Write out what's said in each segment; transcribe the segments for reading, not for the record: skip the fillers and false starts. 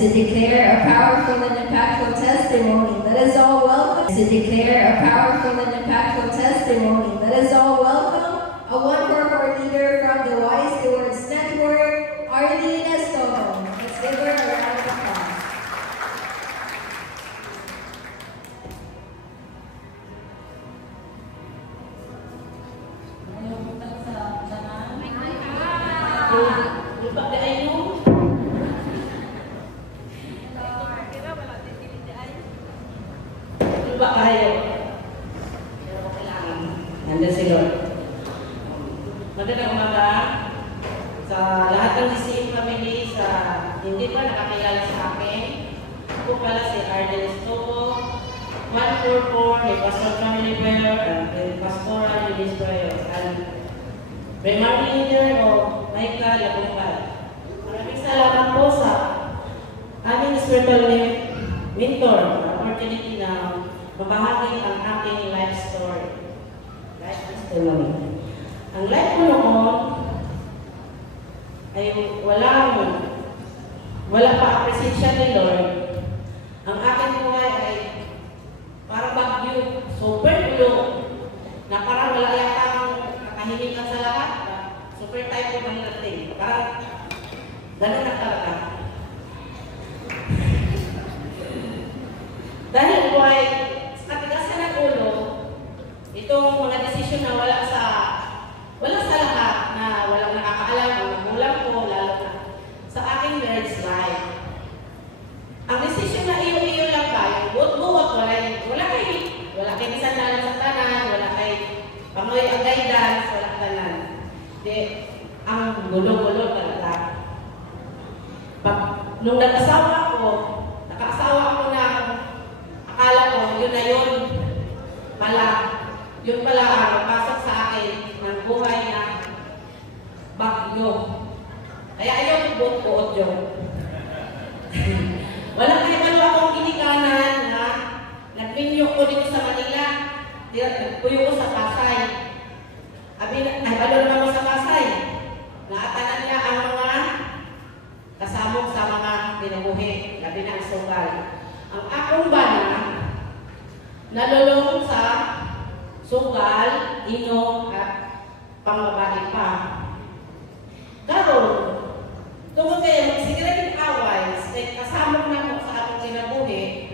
To declare a powerful and impactful testimony. Let us all welcome. To declare a powerful and impactful testimony. Let us all welcome a one-corporate leader from the Wise Stewards Network, Arlene Estono. Let's give her a round of applause. Nandiyan si Lord. Magandang umaga sa lahat ng DCM family, sa hindi pa nakakilala sa akin. Ako pala si Arlene Estono, 144, may Pastor Family Prayer, and Pastoral Release Prayer, and primary leader o Michael Labumbal. Maraming salamat po sa aming spiritual mentor, opportunity na mabahagi ang aking life story. Ang life ko noon ay wala pa appreciation ni Lord. Ang aking buhay ay parang bagyo, super ulo, na parang wala yatang kakahilikan sa lahat. Super type of thing. Parang ganun na talaga. Dahil ko ay katigasan ng ulo, itong mga desisyon na wala sa lahat, na walang nakakaalam, ang magulang ko, lalo na sa aking marriage life. Ang desisyon na iyo-iyo lang ba, yung buot-buot, wala kay isanalan sa tanan, wala kay pangoy ang guidance, wala tanan. Di, ang gulo-gulo talaga. Nung nakaasawa ko na, akala ko, yun na yun, yun pala ang pasok sa akin ng buhay na bagyo. Kaya ayaw buot-buot yun. Wala kayo akong ginikanan na nagpinyo ko dito sa Manila. Nagpuyo ko sa Pasay. Balo naman mo sa Pasay. Naatanan niya ang mga kasamok sa mga dinabuhi. Labi na ang sugal. Ang akong bana, nalulong sa sugal, inom, at pangbabae pa. Karon, tungkol kayo, magsigaran yung away, kasama na ko sa atong kinabuhi,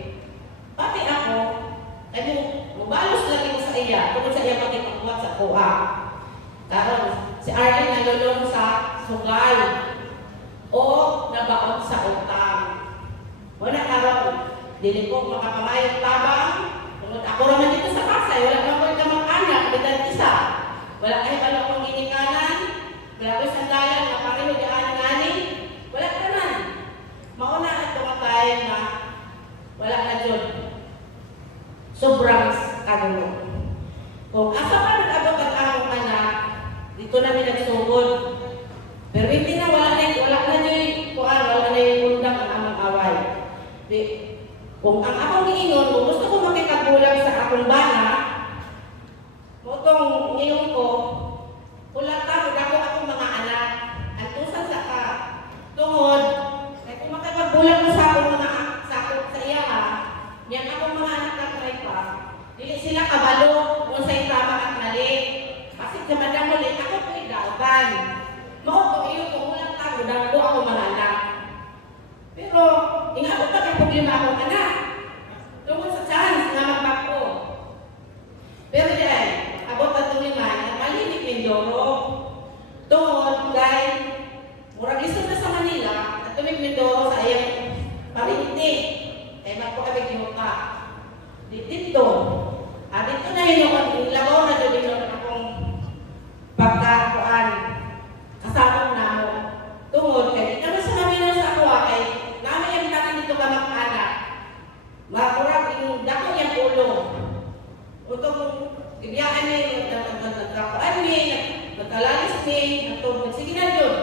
pati ako, ay mubalos lagi ko sa iya, tungkol sa iya magkipagbuhat sa kuha. Karon, si Arlene nalulong sa sugal, o nabaon sa utang. Wala karon, dili ko makapamayong tabang, ako naman dito sa Pasay, wala naman ko kamag-anak, bitan isa. Wala kayo pala akong ginikanan, wala ko sandalan, na pareho daan ngani, wala ka man. Mauna at tumatay na wala na dyan. Sobrang kagulo. Kung asa pa nag-abot ang akong anak, dito namin nagsugod. Pero hindi na wala na yung undang ang amang away. Kung ang akong iingon, kung gusto ko makikagulang sa akong bana, motong ngayon ko, kulatan ako akong mga anak, at tusan sa ka, tungod, kaya kung makikagulang mo sa akong mga sakot sa iya ha, yan akong mga anak na kamay pa, dili sila kabalo kung sa'y tama at mali. Kasi naman ulit, ako po'y dautan. Mautong iyo, kung ulang tago, dago ako mga anak. Pero, ingabot pa kay problema akong anak. Tungkol sa chance nga magpako. Pero dahil, abot na tuliman, malinik Mindoro. Tungkol, dahil, murag iso na sa Manila, at tumig Mindoro sa ayang parinti. Kaya magpo kami kinuka. Dito. Dito na yun ako, ilabaw na doon yun akong pagkakuan. Kasamang na mo. Tungkol, kaya di naman sa namin sa ako, kay namin yung natin dito ka mag-anak. Makurang yung dako yung ulo. Utong ibiyaan niya, nagkakuan niya, nagkalalis niya, sige na yun.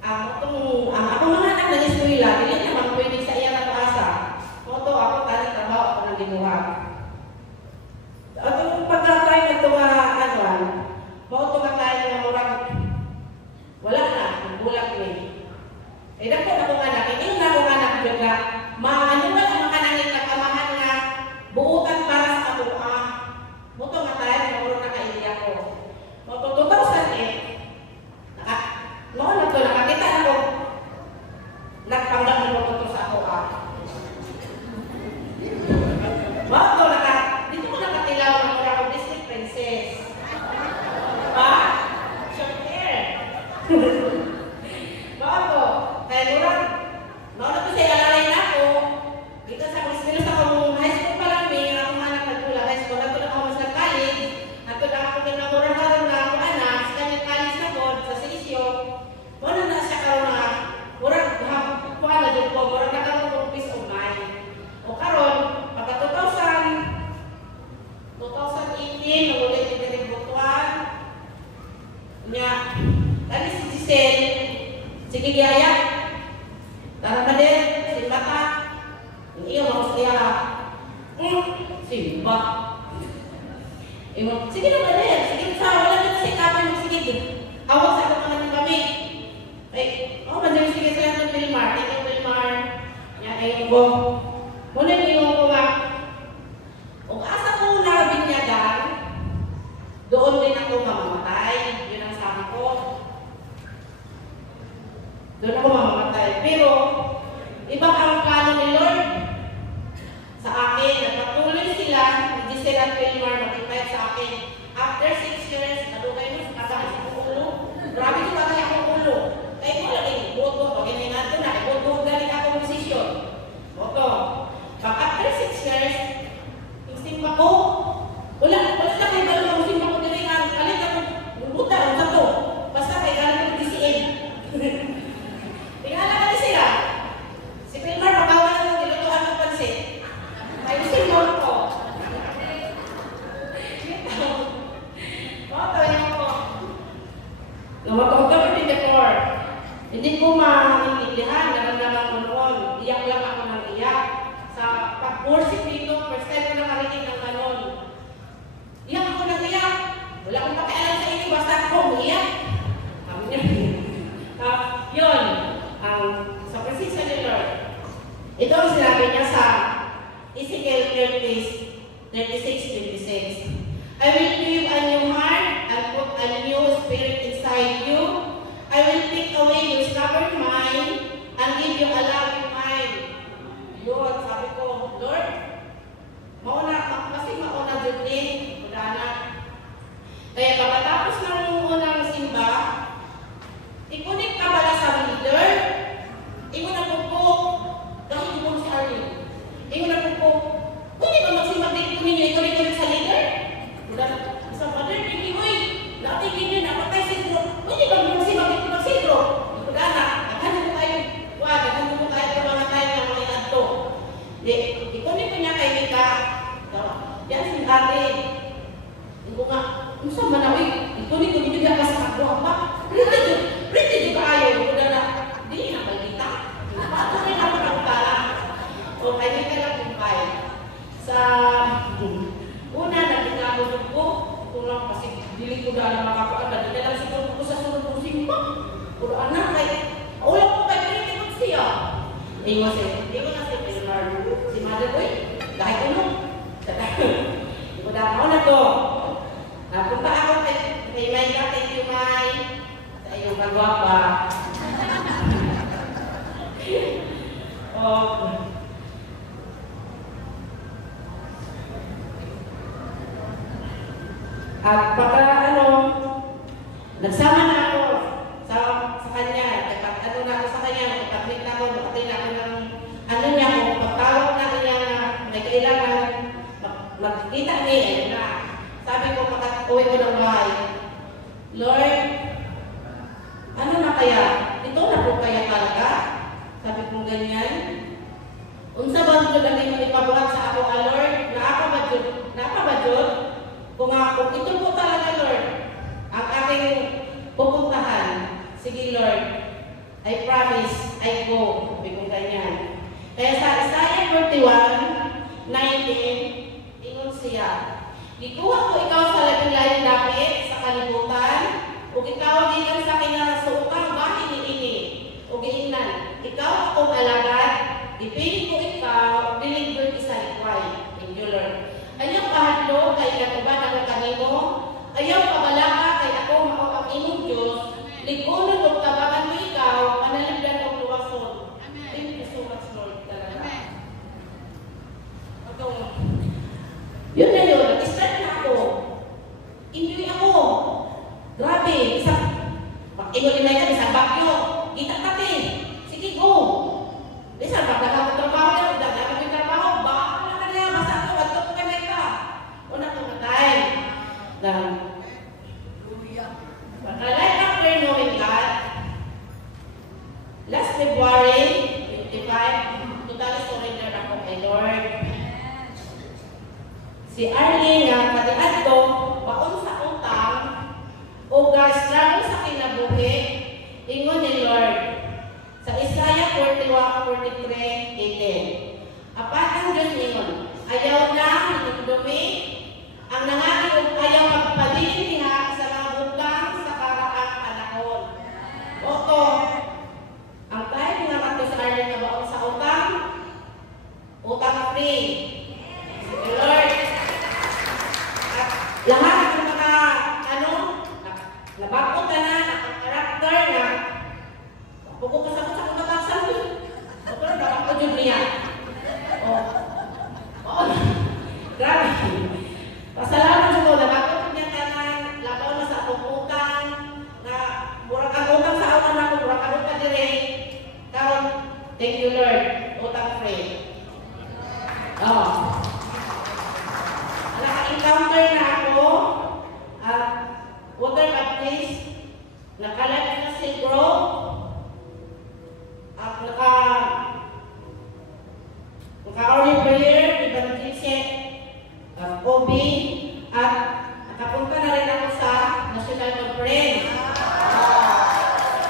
Ako mga anak na eskwela, hindi naman pwede sa iya na paasa. Moto ako, trabaho ako ng ginuha. At yung pagkakay na ito maano ba ang makanangit na kamahan nga buutan para sa abuha. Muto nga tayo, naguro na ka-idea ko. Muto 2008, nakakita na ko, nagpanggap na ko sa abuha. Muto, dito ko nakatilaw na mura ko Disney Princess. Pa? Short hair. Muto, kaya mura, nauna ko sa ilalay na ako, dito sa Christmas akong high school pa lang, may akong anak nagpula high school, nato lang ako mas nag-college, nato lang ako din namura-haro na ako anak, sa kanyang college na ko, sa sisyo, muna na siya karoon na, murag kuha na din ko, murag nakaroon kong peace of mind. O karoon, pagka 2018, nagulit yung pinagbutuan, niya, kani si Giselle, sige Giyaya, tara ka din, simba ka. Yung iyo, makusaya ka. Simba. Sige naman din, sige sa wala na si kapay mo, sige. Awag sa ako mga ng kami. Madami sige sa yung Wilmar. Thank you, Wilmar. Yan, ayun ko. Muna niyo ko ba? Kung asa ko nabinyagan, doon din ako mamamatay. Yun ang sabi ko. Doon ako mamamatay. Pero, iba ang plano ni Lord sa akin. Nagpatuloy sila, Giselle at Wilmar, mag-invite sa akin. After 6 years, nadugay mo sa kasama sa ulo. Grabe ko tagay akong ulo. Kaya ko lang boto, pag inayin na, boto galing akong desisyon. Boto. Pag after 6 years, yung simba ko, wala na kayo gano'n ang simba ko din ang kalit ako, buta, ang sato. Basta kayo gano'n ang DCM. Tingala ka sila. Si Wilmar, pagkawan mo, nilutuan ng pansit. May simba ko. Boto, yan ko. Namatong kami din ako. Hindi ko maintindihan, naramdaman ko noon. Iyak lang ako ng iyak. Sa pag-worship dito, first time ko nakarinig ng ganon. Iyak ako ng iyak. Wala akong pakialam sa inyo, basta ako umiyak. Yun, sa presensya ni Lord. Ito ang sinabi niya sa Ezekiel 36:26. I will give you a new heart and put a new spirit inside you. I will take away your stubborn mind and give you a loving mind. Lord, sabi ko, Lord, kasi mauna din din, udana. Kaya pagkatapos ng unang simba, ikunik ka pala sa leader, ingon na po, dahil po si Arlene, ingon na po, pwede ba magsimba din ko ninyo, ikunik sa leader? Udana, sa father, hindi mo natin ganyan, napatay siguro, pwede ba magsimba din ko siguro? Udana, naghanap mo kayo, naghanap mo kayo ng mga tayo ng mga inadto. Ikunin ko niya kay Mika. Yan si ate. Hindi ko nga, saan manawi? Ikunin ko niya ka sa ako. Pretty di ba ayaw? Ito na, hindi na balita. Paano rin ako nagtala? O kay Mika lang kumpay. Sa una, nagkakabunod ko. Ito lang kasi dili ko na makapaagad. Hindi lang siguro ko sa sunod ko simba. Puro anak kay, ulang ko kay pretty ko siya. Hindi mo na si Wilmar. Si Mother Boy, dahil ulo. Hindi ko na na to. Napunta ako kay Mayka, thank you, May. Sa iyong kagwapa. At pagka nagsama na ako sa kanya, na ako sa kanya, nakapagpit na ako, nakapagpit na ako ng niya, kung pagtawag na niya na may kailangan, magkita niya, ayun na. Sabi ko, uwi ko ng bahay, Lord, ano na kaya? Ito na po kaya talaga? Sabi ko ganyan. Unsa ba ito lagi mo ipabuhat sa ako, Lord? Naapa ba Jod? Kung ito po talaga, Lord, ang aking pupuntahan. Sige, Lord, I promise, I go. Sabi ko ganyan. Kaya sa Isaiah 41:19, ingon siya, gikuha ko ikaw sa labing-layong dapit sa kalibutan, ug ikaw gikan sa kinasuukang bahin niini, ug giingnan, ikaw akong alagad, ipili ko ikaw, bilinggoy isa likway. Thank you, Lord. Ayaw kahadlo kay katuban ako kanimo. Ayaw kabalaka kay ako mao ang imong Diyos. Ligunon ug tabangan mo ikaw, panalagdan og luwason. Thank you so much, Lord. Talaga. Yun na yun. Nag-start na ako. Enjoy ako. Grabe. Ingon na ito, isang bakyo. Itak-taki. Sige, go. Isang pagdagang trabaho na, dagdagang trabaho, baka na ka niya, basta ako, at ito kay Mecca. Una ko na time. Like after knowing God, last February 25, totally surrender ako kay Lord. Si Arlene nga kadiad ko, baon sa utang, o struggle sa kinabuhi, ingon ni Lord. Sa Isaiah 41:43-18. Apat ang Diyos ingon, ayaw na hinumdumi, ang nangakit ayaw magpadilin niya sa mga bukang sa karaang panahon. Oto, ang tayo nga mato sa Arlene nga baon sa utang free. Sige Lord. At lahat ng mga nabakot ka na, karakter na, pagkong kasakot sa kumatasan yun. O, pero bakit ko yun niya? Grabe. Pasalamat ko, nabakot niya ka na, labaw na sa utang, na murang ang utang sa awan ako, murang ang utang dire. Karon, thank you Lord, utang free. Naka-encounter na ako, water baptist, nakalat na silbro, at naka-early prayer, evangelistic, OB, at nakapunta na rin ako sa National Conference.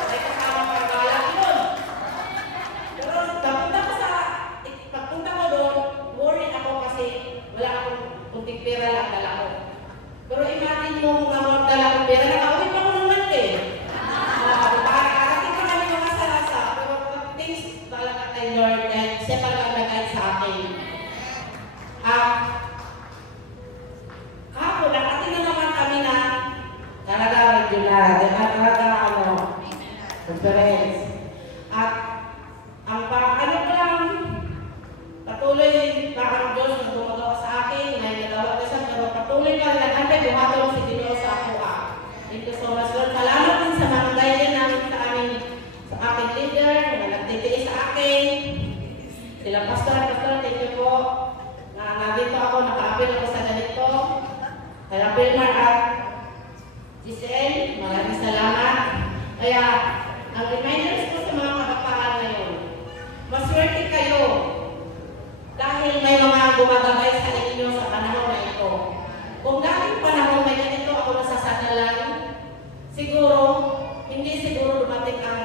May kasama pagkala yun. Pero pagpunta ko doon, worried ako kasi wala akong kunting pera lang dala ko. Pero imagine mo mga magdala ng pera, nakauwi pa ko naman eh. Karating pa kami mga salasa, pero thanks talaga kay Lord and siya talaga nagay sa akin. Kapo, nakating na naman kami na talaga regular, talaga conference. At ang patuloy na ang Diyos na gumagawa sa akin, may nagawa ko siya, pero patuloy ka lang, antay bumatong si Ginoo sa ako. Thank you so much, Lord. Salamat din sa mga guide namin sa aking leader, mga nagtitiis sa akin. Sila pastor, thank you po. Nandito ako, naka-appeal ako sa ganito. Kaya Pilmar at Giselle, maraming salamat. Kaya, ang reminders ko sa mga kabataan ngayon, maswerte kayo. Dahil may mga gumagabay sa inyo sa panahon na ito. Kung dating panahon may ganito ako nasasanalan, hindi siguro dumating ang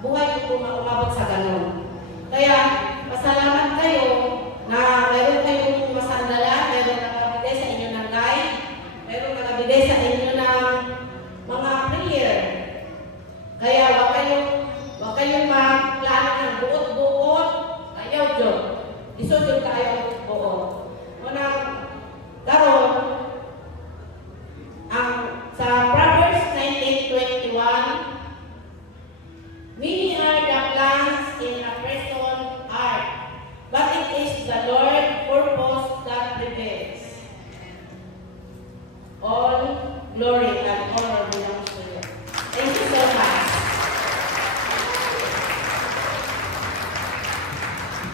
buhay ko umabot sa ganun. Kaya, pasalamat kayo na meron kayong masandala, meron nakabigay sa inyo ng guide, meron nakabigay sa inyo ng mga prayer. Kaya, wag kayong magplano ng buot-buot, ayaw Diyos. Isodyo tayo buo. Unang daron, sa Proverbs 19:21, many are the plans in a person's heart, but it is the Lord's purpose that prevails. All glory